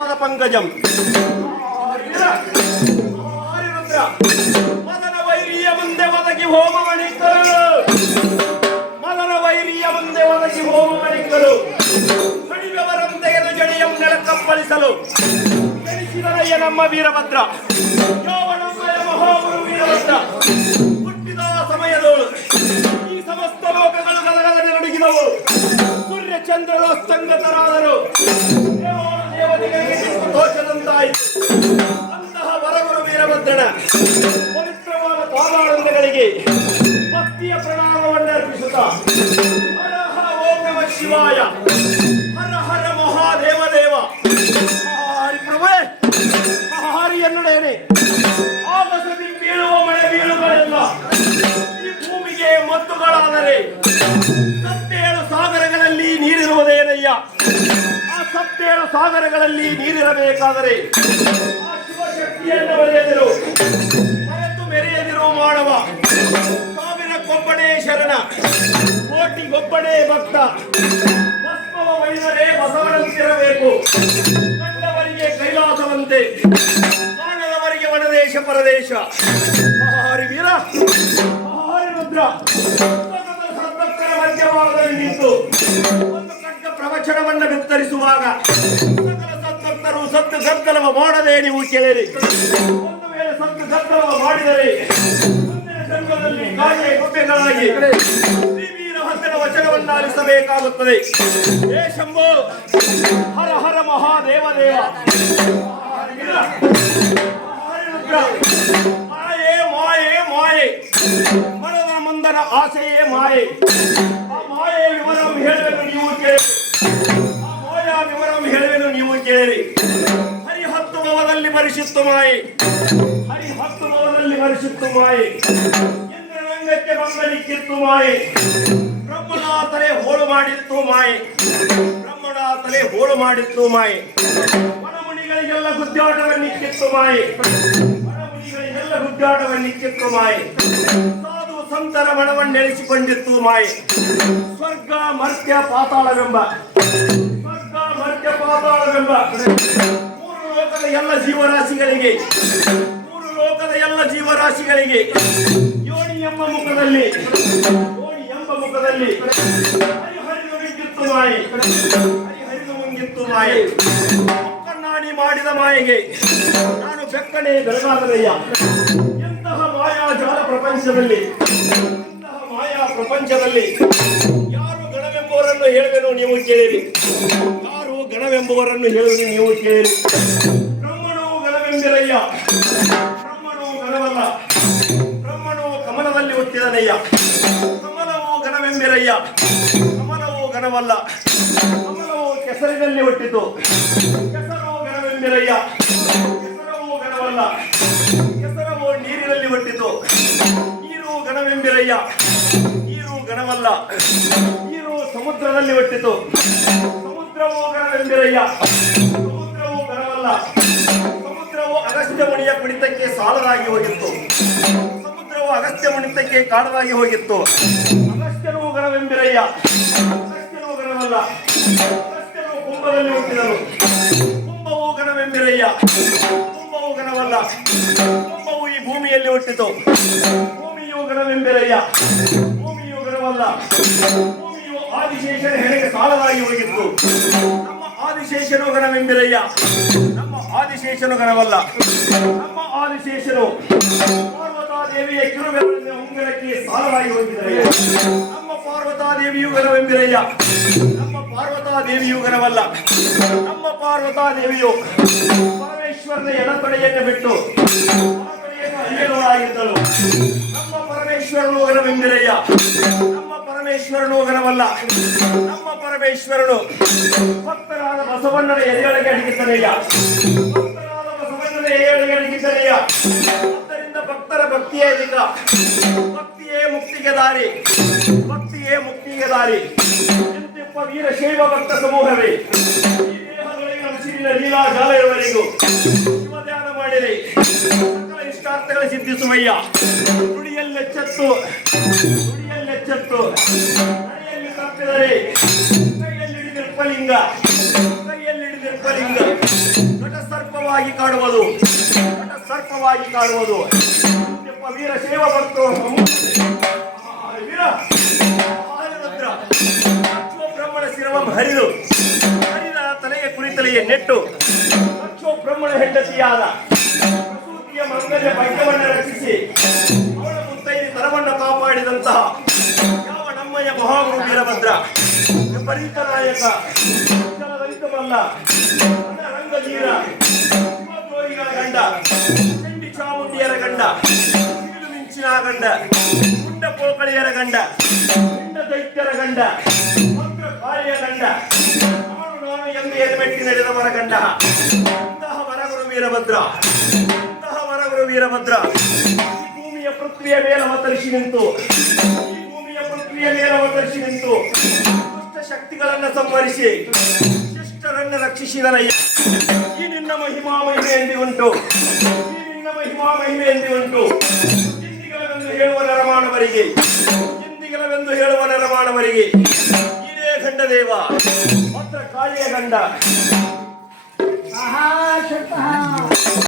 ಪಂಕಜಂ ಮದನ ವೈರಿಯ ಮುಂದೆ ಒದಗಿ ಹೋಮವಣಿಕರು ಮದನ ವೈರಿಯ ಮುಂದೆ ಒದಗಿ ಹೋಮವಣಿಕರು ಕಡಿಮೆವರಂ ತೆಗೆದು ಜಡಿಯಂ ನೆಲಕ್ಕಪ್ಪಳಿಸಲು ಜನಿಸಿದನಯ್ಯ ನಮ್ಮ ವೀರಭದ್ರ ಯೌವನಮಯ ಮಹಾಗುರು ವೀರಭದ್ರ ಹುಟ್ಟಿದ ಸಮಯದೋಳು ಈ ಸಮಸ್ತ ಲೋಕಗಳು ಗಲಗಲನೆ ನಡುಗಿದವು ಸೂರ್ಯ ಚಂದ್ರರಸ್ತಂಗತರಾದರು ತೋಚದಂತಾಯಿತು. ಅಂತಹ ವರಗುರು ವೀರಭದ್ರನ ಪವಿತ್ರವಾದ ಪಾದಾರಂಧಗಳಿಗೆ ಭಕ್ತಿಯ ಪ್ರಣಾಮವನ್ನು ಅರ್ಪಿಸುತ್ತಾ ಹರ ಹರ ಓಂ ನಮಃ ಶಿವಾಯ, ಹರ ಹರ ಮಹಾದೇವ ದೇವ, ಹರಿ ಪ್ರಭುವೇ ಹರಿ ಎನ್ನಡೇನೆ. ಆಗಸದಿ ಬೀಳುವ ಮಳೆ ಬೀಳುಗಳೆಲ್ಲ ಈ ಭೂಮಿಗೆ ಮದ್ದುಗಳಾದರೆ 7 ಸಾಗರಗಳಲ್ಲಿ ನೀರಿರುವುದೇನಯ್ಯ? 7 ಸಾಗರಗಳಲ್ಲಿ ನೀರಿರಬೇಕಾದರೆ ಆ ಶಿವಶಕ್ತಿಯನ್ನು ಮರೆಯದಿರು, ಮರೆತು ಮೆರೆಯದಿರು ಮಾನವ. ಸಾವಿರಕ್ಕೊಬ್ಬನೇ ಶರಣ, ಕೋಟಿಗೊಬ್ಬನೇ ಭಕ್ತ. ಭಸ್ಮವ ಒಯ್ದರೆ ಬಸವನಂತಿರಬೇಕು. ಕಂಡವರಿಗೆ ಕೈಲಾಸವಂತೆ, ಕಾಣದವರಿಗೆ ವನದೇಶ ಪರದೇಶ. ಹರಿ ವೀರ, ಹರಿ ರುದ್ರ ಸದ್ಭಕ್ತರ ಮಧ್ಯಭಾಗದಲ್ಲಿ ನಿಂತು ಒಂದು ಪ್ರವಚನವನ್ನು ಬಿತ್ತರಿಸುವಾಗ ಸಕಲ ಸದ್ಭಕ್ತರು ಸತ್ತು ಗದ್ದಲವ ಮಾಡದೆ ನೀವು ಕೇಳಿರಿ. ಒಂದು ವೇಳೆ ಸತ್ತು ಗದ್ದಲವ ಮಾಡಿದರೆ ಮುಂದಿನ ಜನ್ಮದಲ್ಲಿ ಕಾಗೆ ಗುಬ್ಬೆಗಳಾಗಿ ಶ್ರೀವೀರಭದ್ರನ ವಚನವನ್ನು ಆಲಿಸಬೇಕಾಗುತ್ತದೆ. ಹೇ ಶಂಭೋ, ಹರ ಹರ ಮಹಾದೇವ ದೇವ, ಮಾಯೆ ಮಾಯೆ ಮಾಯೆ, ಮರದ ಮಂದನ ಆಸೆಯೇ ಮಾಯೆ. ಆ ಮಾಯೆ ವಿವರಂ ಹೇಳುವೆನು ನೀವು ಕೇಳಿ, ಆ ಮಾಯಾ ವಿವರಂ ಹೇಳುವೆನು ನೀವು ಕೇಳಿ. ಹರಿ 10 ಭವದಲ್ಲಿ ಪರಿಶುತ್ತು ಮಾಯೆ, ಹರಿ 10 ಭವದಲ್ಲಿ ಪರಿಶುತ್ತು ಮಾಯೆ. ಇಂದ್ರರಂಗಕ್ಕೆ ಬಂದಲಿಕ್ಕಿತ್ತು ಮಾಯೆ, ಬ್ರಹ್ಮನ ತಲೆ ಹೋಳು ಮಾಡಿತ್ತು ಮಾಯೆ, ಬ್ರಹ್ಮನ ತಲೆ ಹೋಳು ಮಾಡಿತ್ತು ಮಾಯೆ. ವನಮುನಿಗಳಿಗೆಲ್ಲ ಗುದ್ದಾಟವನ್ನಿಕ್ಕಿತ್ತು ಮಾಯೆ, ವನಮುನಿಗಳಿಗೆಲ್ಲ ಗುದ್ದಾಟವನ್ನಿಕ್ಕಿತ್ತು ಮಾಯೆ. ಸಾಧು ಸಂತರ ಮನವನ್ನೆಳಿಸಿಕೊಂಡಿತ್ತು ಮಾಯೆ. ಸ್ವರ್ಗ ಮರ್ತ್ಯ ಪಾತಾಳವೆಂಬ 3 ಲೋಕದ ಎಲ್ಲ ಜೀವರಾಶಿಗಳಿಗೆ, 3 ಲೋಕದ ಎಲ್ಲ ಜೀವರಾಶಿಗಳಿಗೆ ಯೋನಿ ಎಂಬ ಮುಖದಲ್ಲಿ ಹರಿಹರಿದು ಮಿಂಗಿತ್ತು ಮಾಯೆ, ಹರಿಹರಿದು ಮುಂಗಿತ್ತು ಮಾಯೆ. ಕಣ್ಣಾಡಿ ಮಾಡಿದ ಮಾಯೆಗೆ ನಾನು ಬೆಕ್ಕನೆ ಬೆಳಗಾದನಯ್ಯ. ಎಂತಹ ಮಾಯಾಜಾಲ ಪ್ರಪಂಚದಲ್ಲಿ, ಇಂತಹ ಮಾಯಾ ಪ್ರಪಂಚದಲ್ಲಿ ಯಾರು ಗಣವೆಂಬುವರನ್ನು ಹೇಳುವೆನು ನೀವು ಕೇಳಿರಿ, ಯಾರು ಗಣವೆಂಬುವರನ್ನು ಹೇಳುವುದು ನೀವು ಕೇಳಿರಿ. ಬ್ರಹ್ಮನು ಗಣವೆಂಬಿರಯ್ಯ, ಬ್ರಹ್ಮನು ಗಣವಲ್ಲ. ಬ್ರಹ್ಮನು ಕಮಲದಲ್ಲಿ ಹುಟ್ಟಿದನಯ್ಯ, ಕಮಲವು ಗಣವೆಂಬಿರಯ್ಯ, ಕಮಲವು ಗಣವಲ್ಲ. ಕಮಲವು ಕೆಸರಿನಲ್ಲಿ ಹುಟ್ಟಿತು, ಕೆಸರು ಗಣವೆಂಬಿರಯ್ಯ, ಕೆಸರವು ಗಣವಲ್ಲ. ಕೆಸರವು ನೀರಿನಲ್ಲಿ ಹುಟ್ಟಿತು, ನೀರು ಗಣವೆಂಬಿರಯ್ಯ, ನೀರು ಗಣವಲ್ಲ. ನೀರು ಸಮುದ್ರದಲ್ಲಿ ಹುಟ್ಟಿತು, ಸಮುದ್ರವು ಗಣವೆಂಬಿರಯ್ಯ, ಸಮುದ್ರವು ಗಣವಲ್ಲ. ಸಮುದ್ರವು ಅಗಸ್ತ್ಯ ಮುನಿಯ ಕುಣಿತಕ್ಕೆ ಸಾಲದಾಗಿ ಹೋಗಿತ್ತು, ಸಮುದ್ರವು ಅಗಸ್ತ್ಯ ಮುನಿತಕ್ಕೆ ಕಾಡದಾಗಿ ಹೋಗಿತ್ತು. ಅಗಸ್ತ್ಯನು ಗಣವೆಂಬಿರಯ್ಯ, ಅಗಸ್ತ್ಯನು ಗಣವಲ್ಲ. ಅಗಸ್ತ್ಯನು ಕುಂಭದಲ್ಲಿ ಹುಟ್ಟಿದನು, ಕುಂಭವು ಗಣವೆಂಬಿರಯ್ಯ, ಕುಂಭವು ಗಣವಲ್ಲ. ಕುಂಭವು ಈ ಭೂಮಿಯಲ್ಲಿ ಹುಟ್ಟಿತು, ಭೂಮಿಯು ಗಣವೆಂಬಿರಯ್ಯ, ಭೂಮಿಯು ಗಣವಲ್ಲ. ಭೂಮಿಯು ಆದಿಶೇಷನ ಹೆಣೆಗೆ ಸಾಲದಾಗಿ ಹೋಗಿತ್ತು. ನಮ್ಮ ಆದಿಶೇಷನು ಗಣವೆಂಬಿರಯ್ಯ, ನಮ್ಮ ಆದಿಶೇಷನು ಗಣವಲ್ಲ. ನಮ್ಮ ಆದಿಶೇಷನು ಪಾರ್ವತಾದೇವಿಯ ಕಿರುಬೆರಳಿನ ಉಂಗುರಕ್ಕೆ ಸಾಲದಾಗಿ ಹೋಗಿದ್ದರಯ್ಯ. ನಮ್ಮ ಪಾರ್ವತಾದೇವಿಯು ಗಣವೆಂಬಿರಯ್ಯ, ನಮ್ಮ ಪಾರ್ವತಾದೇವಿಯು ಗಣವಲ್ಲ. ನಮ್ಮ ಪಾರ್ವತಾದೇವಿಯು ಪರಮೇಶ್ವರನ ಎಡತೊಡೆಯನ್ನು ಬಿಟ್ಟು ಅರಿಯಲಾಗಿದ್ದಳು. ನಮ್ಮ ಪರಮೇಶ್ವರನು ಗಣವೆಂಬಿರಯ್ಯ, ನಮ್ಮ ಪರಮೇಶ್ವರನು ಗಣವಲ್ಲ. ನಮ್ಮ ಪರಮೇಶ್ವರನು ಭಕ್ತರಾದ ಬಸವಣ್ಣನ ಎದೆಯೊಳಗೆ ಅಡಗಿದ್ದನಯ್ಯ, ಭಕ್ತರಾದ ಬಸವಣ್ಣನ ಎದೆಯೊಳಗೆ ಅಡಗಿದ್ದನಯ್ಯ. ಆದ್ದರಿಂದ ಭಕ್ತರ ಭಕ್ತಿಯೇ ಅಧಿಕ, ಭಕ್ತಿಯೇ ಮುಕ್ತಿಗೆ ದಾರಿ, ಭಕ್ತಿಯೇ ಮುಕ್ತಿಗೆ ದಾರಿ. ಎಂತಿಪ್ಪ ವೀರಶೈವ ಭಕ್ತ ಸಮೂಹವೇ, ಈ ದೇಹದೊಳಗಿನ ಉಸಿರಿನ ಲೀಲಾ ಜಾಲೆಯವರೆಗೂ ಶಿವಧ್ಯಾನ ಮಾಡಿರಿ, ಸಕಲ ಇಷ್ಟಾರ್ಥಗಳ ಸಿದ್ಧಿಸುವಯ್ಯ. ನುಡಿಯಲ್ಲೆಚ್ಚತ್ತು, ನುಡಿಯಲ್ಲೆಚ್ಚತ್ತು, ನಡೆಯಲ್ಲಿ ತಪ್ಪಿದರೆ ಕೈಯಲ್ಲಿ ಹಿಡಿದಿರ್ಪಲಿಂಗ, ಕೈಯಲ್ಲಿ ಹಿಡಿದಿರ್ಪಲಿಂಗ. ಸರ್ಪವಾಗಿ ಕಾಡುವುದು, ಸರ್ಪವಾಗಿ ಕಾಡುವುದು. ವೀರ ಸೇವ ಭಕ್ತೋ ವೀರ ಆದಿರುದ್ರ ಲಕ್ಷೋ ಬ್ರಹ್ಮಣ ಶಿರವಂ ಹರಿದು ಹರಿದ ತಲೆಗೆ ಕುರಿತಲೆಯೇ ನೆಟ್ಟು ಲಕ್ಷೋ ಬ್ರಹ್ಮಣ ಹೆಂಡತಿಯಾದ ಪ್ರಸೂತಿಯ ಮಂಗಲ್ಯ ಭಾಗ್ಯವನ್ನು ರಕ್ಷಿಸಿ ಅವಳ ಮುತ್ತೈದೆ ತರವನ್ನು ಕಾಪಾಡಿದಂತಹ ಯಾವ ನಮ್ಮಯ್ಯ ಮಹಾಗುರು ವೀರಭದ್ರ ಪರಿತ ನಾಯಕ ರೈತಮಲ್ಲ ರಂಗಧೀರ ಶಿವದ್ರೋಹಿಗಳ ಗಂಡ ಚಂಡಿ ಚಾಮುಂಡಿಯರ ಗಂಡ ಗಂಡ ಗುಂಡ ಪೋಕಳಿಯರ ಗಂಡ ಗುಂಡ ದೈತ್ಯರ ಗಂಡ ಮಂತ್ರ ಕಾಳಿಯ ಗಂಡ ನಾನು ಎಂದು ಎದೆಮೆಟ್ಟಿ ನಡೆದವರ ಗಂಡ ಇಂತಹ ವರಗುರು ವೀರಭದ್ರ, ಇಂತಹ ವರಗುರು ವೀರಭದ್ರ ಈ ಭೂಮಿಯ ಪೃಥ್ವಿಯ ಮೇಲೆ ಅವತರಿಸಿ ನಿಂತು, ಈ ಭೂಮಿಯ ಪೃಥ್ವಿಯ ಮೇಲೆ ಅವತರಿಸಿ ನಿಂತು ದುಷ್ಟ ಶಕ್ತಿಗಳನ್ನು ಸಂಹರಿಸಿ ಶಿಷ್ಟರನ್ನು ರಕ್ಷಿಸಿದನಯ್ಯ. ಈ ನಿನ್ನ ಮಹಿಮಾ ಮಹಿಮೆ ಎಂದು ಉಂಟು, ಈ ನಿನ್ನ ಮಹಿಮಾ ಮಹಿಮೆ ಎಂದು ಉಂಟು. ಹೇಳುವ ನರಮಾನವರಿಗೆ, ಇಂದಿಗಲವೆಂದು ಹೇಳುವ ನರಮಾನವರಿಗೆ ಇದೇ ಗಂಡ ದೇವ ಮಾತ್ರ ಕಾಳಿಯ ಗಂಡ.